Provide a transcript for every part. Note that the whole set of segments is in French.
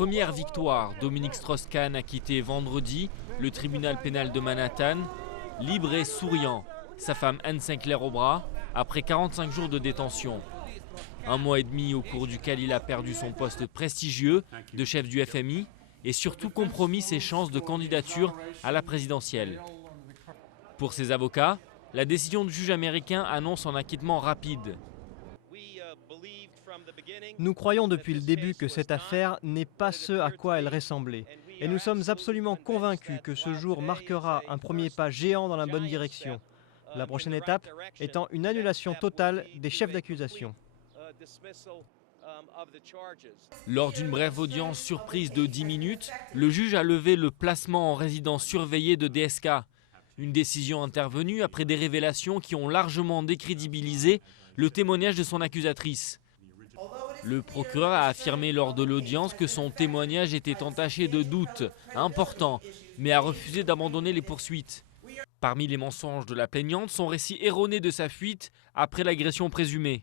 Première victoire, Dominique Strauss-Kahn a quitté vendredi le tribunal pénal de Manhattan, libre et souriant, sa femme Anne Sinclair au bras, après 45 jours de détention. Un mois et demi au cours duquel il a perdu son poste prestigieux de chef du FMI et surtout compromis ses chances de candidature à la présidentielle. Pour ses avocats, la décision du juge américain annonce un acquittement rapide. Nous croyons depuis le début que cette affaire n'est pas ce à quoi elle ressemblait. Et nous sommes absolument convaincus que ce jour marquera un premier pas géant dans la bonne direction. La prochaine étape étant une annulation totale des chefs d'accusation. Lors d'une brève audience surprise de 10 minutes, le juge a levé le placement en résidence surveillée de DSK. Une décision intervenue après des révélations qui ont largement décrédibilisé le témoignage de son accusatrice. Le procureur a affirmé lors de l'audience que son témoignage était entaché de doutes importants, mais a refusé d'abandonner les poursuites. Parmi les mensonges de la plaignante, son récit erroné de sa fuite après l'agression présumée.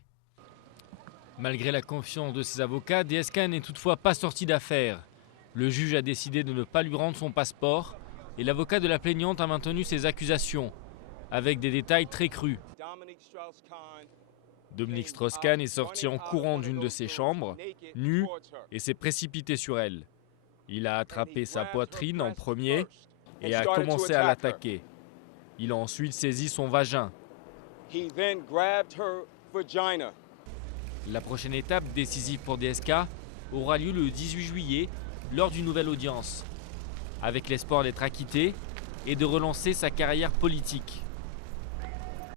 Malgré la confiance de ses avocats, DSK n'est toutefois pas sorti d'affaire. Le juge a décidé de ne pas lui rendre son passeport et l'avocat de la plaignante a maintenu ses accusations, avec des détails très crus. Dominique Strauss-Kahn est sorti en courant d'une de ses chambres, nu, et s'est précipité sur elle. Il a attrapé sa poitrine en premier et a commencé à l'attaquer. Il a ensuite saisi son vagin. La prochaine étape décisive pour DSK aura lieu le 18 juillet lors d'une nouvelle audience, avec l'espoir d'être acquitté et de relancer sa carrière politique.